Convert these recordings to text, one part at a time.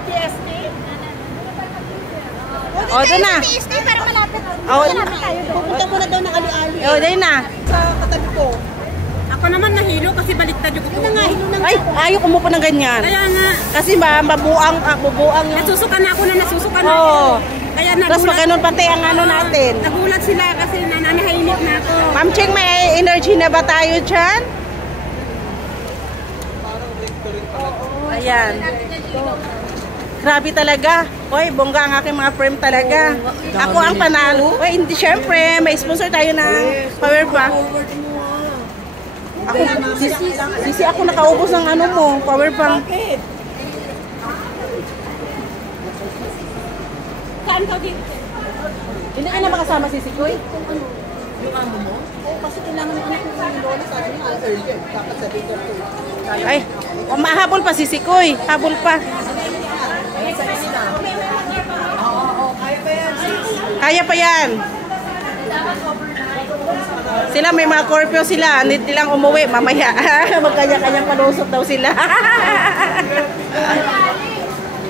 TST? O, doon na. TST para malapit. Malapit tayo doon. Pupunta muna daw ng ali-ali. O, doon na. Sa katabi ko. Ako naman nahilo kasi baliktad yung kuko. Ay, ayaw kumupo ng ganyan. Kaya nga. Kasi mabuang. Nasusukan na ako na nasusukan na. Oo. Kaya tapos maganon pati ang ano natin. Nagulat sila kasi nananahimik na ako. Ma'am Cheng, may energy na ba tayo dyan? Ayan. Grabe talaga. Hoy, bongga ang aking mga frame talaga. Ako ang panalo. Hoy, hindi, syempre, may sponsor tayo ng power bank. Ako, sisi ako nakaubos ng ano mo, power bank. Saan ka dito? Hindi ka na makasama si Sikoy? Yung amo mo? Oo, kasi kailangan ng anak ko yung lola sa akin. Urgent. Dapat sa dito. Ay, mahabol pa si Sikoy. Habol pa. Kaya pa yan. Sila may mga curfew sila. Hindi nilang umuwi. Mamaya. Magkanya-kanyang palusot daw sila.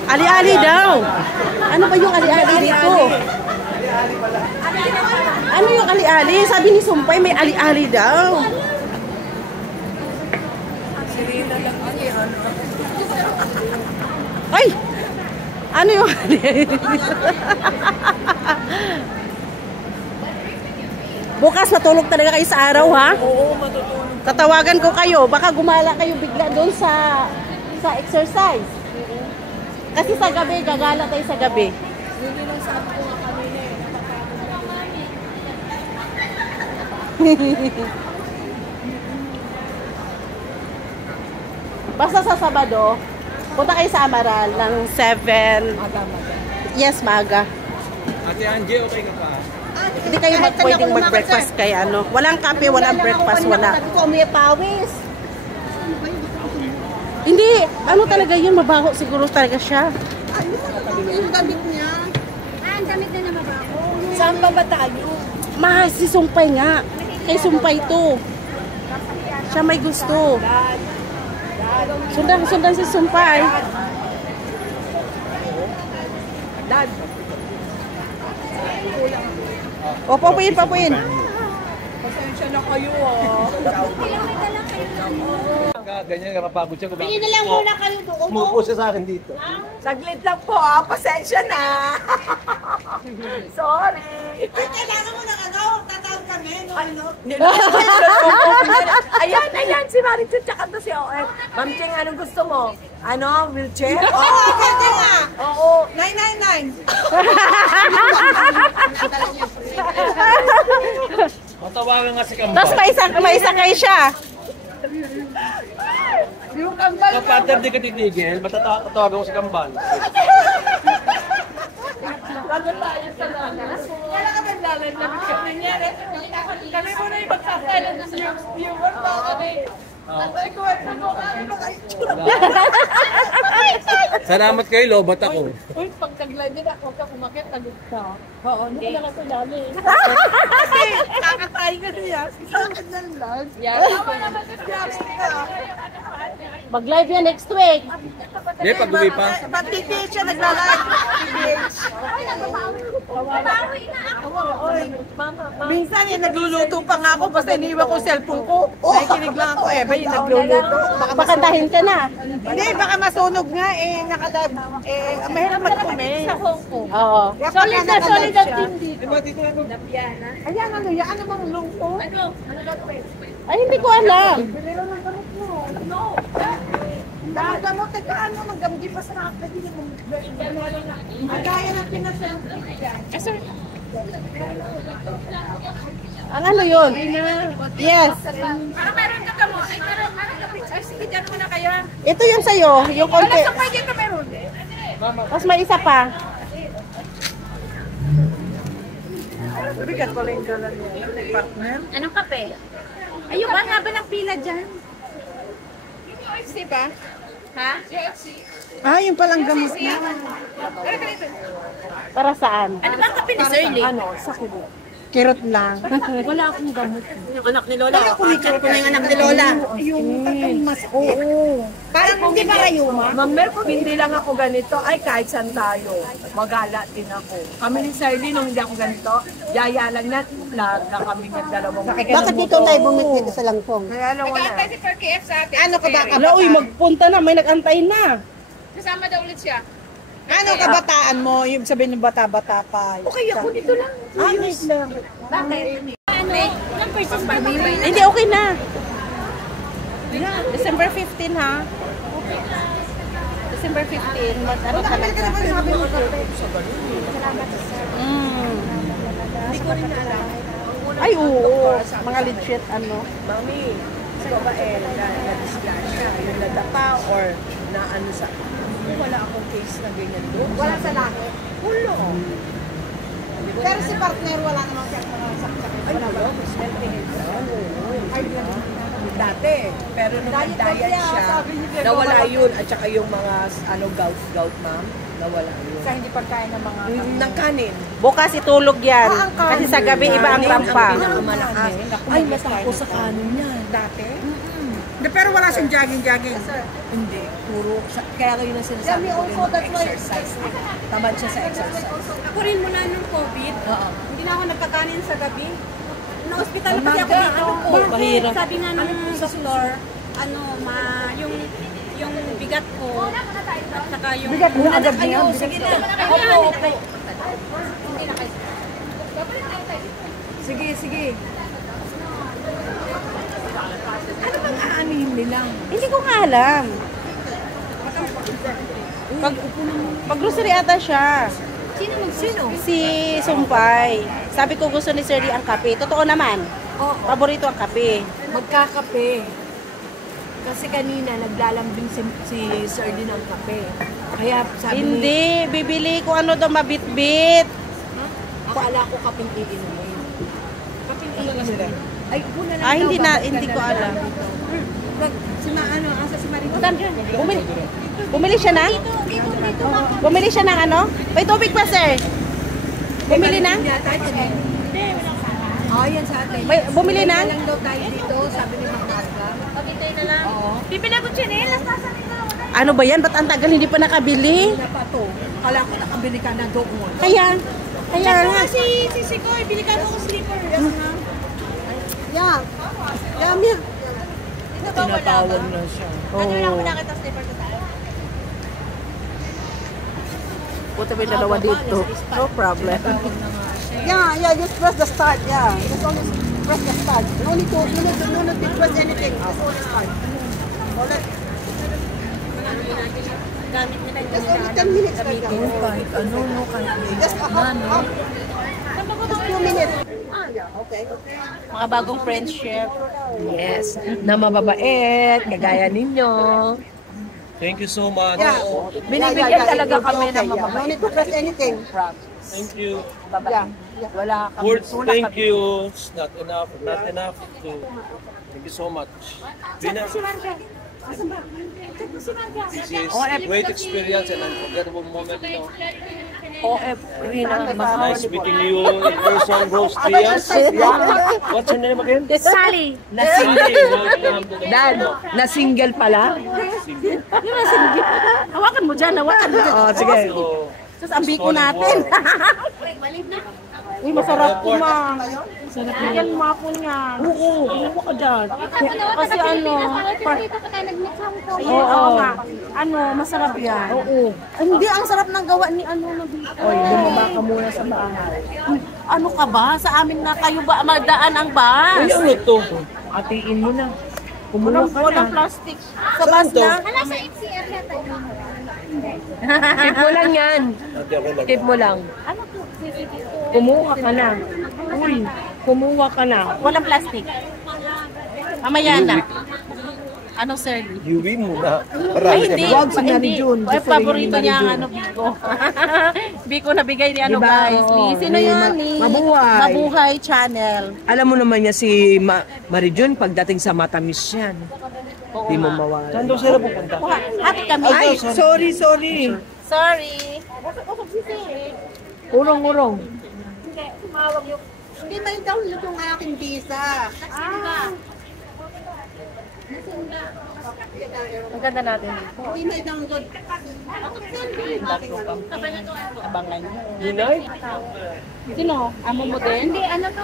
Ali-ali daw. Ano ba yung ali-ali dito? Ano yung ali-ali? Sabi ni Sumpay may ali-ali daw. Ay! Ano yung ali-ali? Bukas matulog talaga kayo sa araw, ha? Oo, matutulog. Tatawagan ko kayo. Baka gumala kayo bigla doon sa exercise. Kasi sa gabi, gagala tayo sa gabi. Hindi lang sabi ko nga kanina eh. Basta sa Sabado, punta kayo sa Amaral ng 7. Maga. Yes, maaga. Ate Angie, okay ka pa? Hindi kayo pwedeng mag-breakfast kay ano. Walang kape, walang breakfast, wala. Sabi ko, may pawis. Hindi, ano talaga yun, mabaho siguro talaga siya. Yung damit niya. Ang damit na mabaho. Saan ba tayo? Si Sumpay nga. Kay Sumpay to. Siya may gusto. Sundan si Sumpay. Dad. O, papuin. Pasensya na kayo ah. Ganyan, napapagod siya. Pili na lang muna kayo doon. Umupo siya sa akin dito. Saglit lang po ah. Pasensya na. Sorry. Kailangan mo na ano? Tatawag kami. Ayan. Si Marichu tsaka to si OF. Ma'am Cheng, anong gusto mo? Ano? Wheelchair? Oo, pwede nga. Oo. 999. Matawagan nga si Kambal. Tapos may isa kayo siya. Yung kambal. Kapatid, di ka titigil. Matatawagan ko si Kambal. Lagot tayo sa lalas. Wala ka ba lalamit ka nangyari? Kami muna yung magsasailan ng viewer pa kami. Ay, kuwento mo kami makaitsura. Salamat kayo, lobat ako. Uy, pag nag-live din ako, huwag ka kumakit, nagod ka. Oo, hindi ka lang sandali. Kasi, kakatayin ka niya. Sa akin ng live. Tama naman yung jobs ka. Mag-live yan next week. Hindi, pag-uwi pa. Ba't TTH siya nagla-live? TTH. Minsan yan, nagluluto pa nga ako basta iniwan ko cellphone ko. Nakikinig lang ako eh, ba yung nagluluto. Pakantahin ka na. Hindi, baka masunog nga eh, nakalive. Eh, mahirap mag-comment. Sa Hong Kong. Oo. Solid na solid ang team dito. Diba dito na ito? Ayan, ano yan? Ano bang lungko? Ano? Ano gagawin? Ay, hindi ko alam. Bililo ng gamot mo. No. Dahil gamot, ano, maggamgi pa sa nakapit. Ang gaya ng pinasal. Sir. Ang ano yun? Yes. Ano meron ka kamo? Ay, meron ka picture. Sige, dyan muna kayo. Ito yun sa'yo. Yung konti. Wala sa pwede ka meron. Tapos may isa pa. Bigat pala yung dala niya. Partner. Anong kape? Ayun ba, haba ng pila dyan. UFC ba? Ha? Ah, yung palang gamot niya. Para saan? Ano ba ang kape ni Sir Lee? Ano, sa kubo. Kirot lang. Wala akong gamot. Yung anak ni Lola. Kulikat ko na yung anak ni Lola. Yung mas, oo. Parang hindi ba rayuma? Ma'am Mel, kung hindi lang ako ganito, ay kahit saan tayo, magala din ako. Kami ni Sirly, nung hindi ako ganito, yaya lang yan, lahat na kami ng dalawang. Bakit dito tayo bumit sa langkong? Kaya lang wala. Ano ka ba Ala, uy, magpunta na. May nag-antay na. Kasama daw ulit siya. Ano kabataan mo? Yung sabihin ng bata-bata pa. Okay, ako dito lang. Ayos lang. Bakit? Ano? Ilang persons pa ba? Hindi, okay na. December 15, ha? December 15. Ano talaga? Hindi ko rin alam. Ay, oo. Mga legit, ano. Mami, ikaw ba na-disgrasya, yung nadapa or na ano sa... Wala akong case na ganyan doon. Wala sa langit. Ulo. Pero si partner wala namang saksak. Ay, wala. Swerte dati. Pero nung nag-diet siya, nawala yun. At saka yung mga gout, ma'am. Nawala yun. Sa hindi pagkain ng mga... Ng kanin. Bukas itulog yan. Kasi sa gabi, iba ang rampa. Pinakamalakas. Ay, matako sa kanin niya. Dati? Pero wala siyang jogging-jogging. Hindi. Puro. Kaya kayo na sinasabi ko rin mag-exercise. Tamad siya sa exercise. Ako rin mula nung COVID, hindi na ako nagkakanin sa gabi. Na-hospital na kasi ako dito. Mahirap. Sabi nga ng doktor, yung bigat ko, at saka yung... Bigat mo agad niya? Sige na. Opo. Sige. Ano bang aanihin nilang? Hindi ko nga alam. Mag-grocery ata siya. Sino? Si Sumpay. Sabi ko gusto ni Sir Lee ang kape. Totoo naman. Oo. Paborito ang kape. Magkakape. Kasi kanina naglalambing si Sir din ng kape. Kaya sabi Hindi. Bibili ko ano daw mabitbit. akala ko kaping iinumin. Kaping iinumin. Ay, una lang Ah, daw, hindi na, bakit hindi ka ko na- alam. Asa si Marito? Bumili siya na? Bumili siya ng ano? May tubig pa, sir. Bumili na? Oo, yan sa atin. Bumili na? Lang daw tayo dito, sabi ni Ma'am Marga. Pagintay na lang. Oo. Bibili ko chinelas, nasa nila. Ano ba yan? Ba't ang tagal hindi pa nakabili? Wala pa to. Akala ko nakabili ka na doon. Kaya nga. Si Sikoy, bili ka mo ko slipper. Yeah. Yummy. Tinatawag na siya. Ano lang mo nakita slipper ko tayo? Puto may dalawa dito. No problem. Yeah, just press the start. Yeah, just only press the start. No need to press anything. Just only start. Gamit nila yung Just only 10 minutes like that. Kahit ano, no, kahit Just a half. Just 2 minutes. Okay. Mga bagong friendship. Yes, na mababait, kagaya ninyo. Thank you so much. Yeah. Binibigyan talaga kami ng No mababait. need to press anything. Thank you. Yeah. Wala kami. Words, wala thank kami. you. It's not enough. Not enough to... Thank you so much. Bina, this is great experience and unforgettable moment. No? OF rin ang mahal. Nice meeting you in person, Rose Diaz. What's your name again? Sally. Sally. Welcome to the Dad, na single pala? Hawakan mo dyan, hawakan mo dyan. Oh, sige. So, Tapos ang biko natin. Uy, masarap po, ma. Bigyan mo ako niya. Oo, kumuha ka dyan. Kasi ano, oo nga. Ano, masarap yan. Oo. Ay, hindi, ang sarap ng gawa ni ano na dito. Oy, bumaba ka muna sa bahay. Ano ka ba? Sa amin na kayo ba madaan ang bus? ano to? Atiin mo na. Kumuha ka na. Walang plastic. Sa bus na. Nasa HCR na tayo. Keep mo lang yan. Hindi ako mag- Keep mo lang. Kumuha ka na. Uy, kumuha ka na. Walang plastic. Mamaya na. Ano, sir? Yuwi muna. Ay, hindi. Wag si Mary Hindi. June. Ay, Gusto rin paborito ni Mary niya ang June. ano, Biko. Biko na bigay ni ano, Diba? guys. Ni, Oo. sino Ni yan? Ni Mabuhay. Mabuhay Channel. Alam mo naman niya si Marijun pagdating sa Matamis yan. Oo Hindi mo nga. mawala. Saan daw sila pupunta? Hati kami. Ay, sorry. Sorry. Urong. Hindi may download yung aking visa. Ang ganda natin. Hindi na i-download. Abangan nyo. Hinay? Sino? Amo mo din? Hindi, ano to,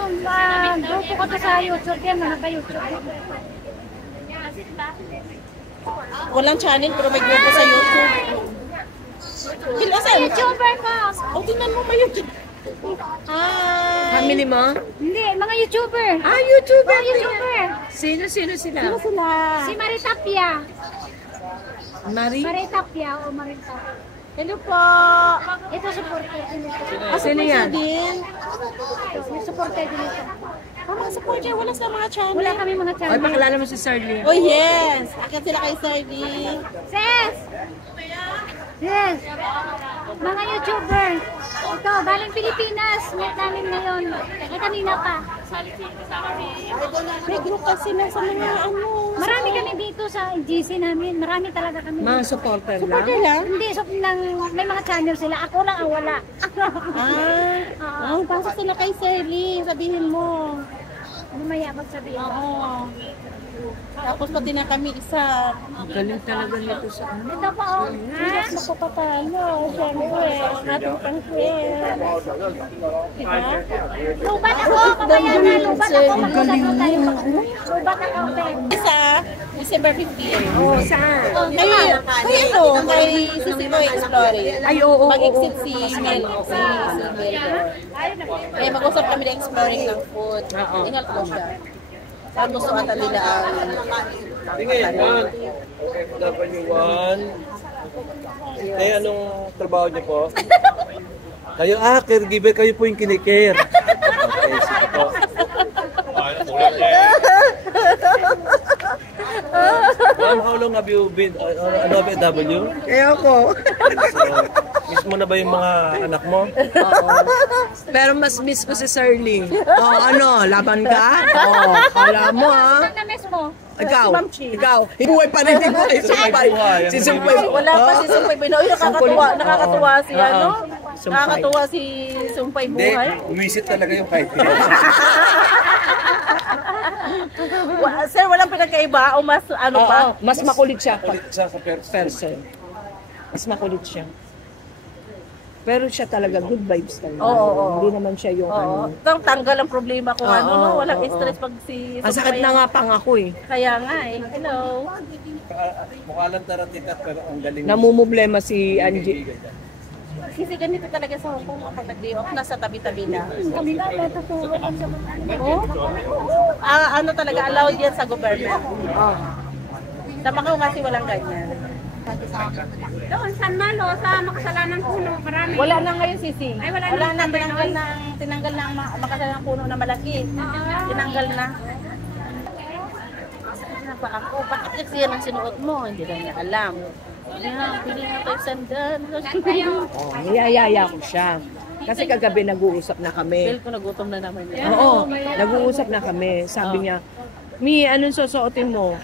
grupo ko to sa YouTube yan, mga ka-YouTube. Walang channel pero may grupo sa YouTube. Kilasan? YouTuber ko! O, tingnan mo ba YouTube? Family mo? Hindi, mga YouTuber. YouTuber. Mga YouTuber. Sino sila? Sino sila? Si Maritapia. Mari? Maritapia o Maritapia. Hello po. Ito supported din ito. Sino yan? Din. May supported din ito. Mga support niya, wala sa mga channel. Wala kami mga Ay, channel. pakilala mo si Sarly. Oh yes! Akit sila kay Sardi. Sis! Yes! Mga YouTuber. Ito, galing Pilipinas. Meet namin ngayon. Kanina pa. May group kasi na sa mga ano. Marami kami dito sa GC namin. Marami talaga kami. Mga supporter lang? Supporter lang? Hindi, so, may mga channel sila. Ako lang ang wala. Pasok sila kay Sarli. Sabihin mo. Mamaya magsabihin. Oo. Tapos pati na kami isa. Galing talaga nito sa ano. Ito pa oh. Ha? Makapapalo. Siyempre. Ating pang-share. Diba? Lubat ako. Mamaya na. Lubat ako. Mag-usap na tayo. Lubat ako. Isa, December 15. Oo, saan? Kaya ito, kay Sisiko Exploring. Ay, oo. Mag-exit si Mel. Kaya mag-usap kami ng exploring ng food. Ingat ko siya. Saan gusto ata nila ang... Tingin, yan. W1. Eh, anong trabaho niyo po? Kayo, caregiver. Kayo po yung kinikare. Okay, sige po. Ma'am, how long have you been an OFW? Kaya ko. So, miss mo na ba yung mga anak mo? Pero mas miss ko si Sarly. Ano, laban ka? Kala mo ha? Ano na-miss mo? Ikaw. Buhay pa rin ko. Si Sumpay. Wala pa si Sumpay Buhay. Nakakatuwa si ano? Sumpay. Nakakatuwa si Sumpay Buhay. Umisit talaga yung kahit Sir, walang pinagkaiba o mas ano pa? Mas makulit siya pa. sa Person. Mas makulit siya. Pero siya talaga, good vibes talaga. Oo. Hindi naman siya yung Oo. ano. Tanggal ang problema ko ano, no? Walang stress pag si Ang sakit Sumpay. na nga pang ako eh. Kaya nga eh. Hello. mukha lang taratikat pero ang galing. Namumblema si Angie. Kasi ganito talaga sa Hong Kong kapag nag-day off, nasa tabi-tabi na. Kami na, ito po. Ano talaga, allowed yan sa gobyerno. Sa Macau kasi walang ganyan. Doon, San Malo, sa Makasalanan Puno, marami. Wala na ngayon, Sisi. Ay, wala na, na. tinanggal na ang makasalang puno na malaki. Tinanggal na. Ano pa ako? Bakit kasi yan ang sinuot mo? Hindi na niya alam. Pili na tayo sandal. Niyayaya ko siya. Kasi kagabi nag-uusap na kami. Feel ko nagutom na naman niya. Oo, nag-uusap na kami. Sabi niya, Mi, anong susuotin mo?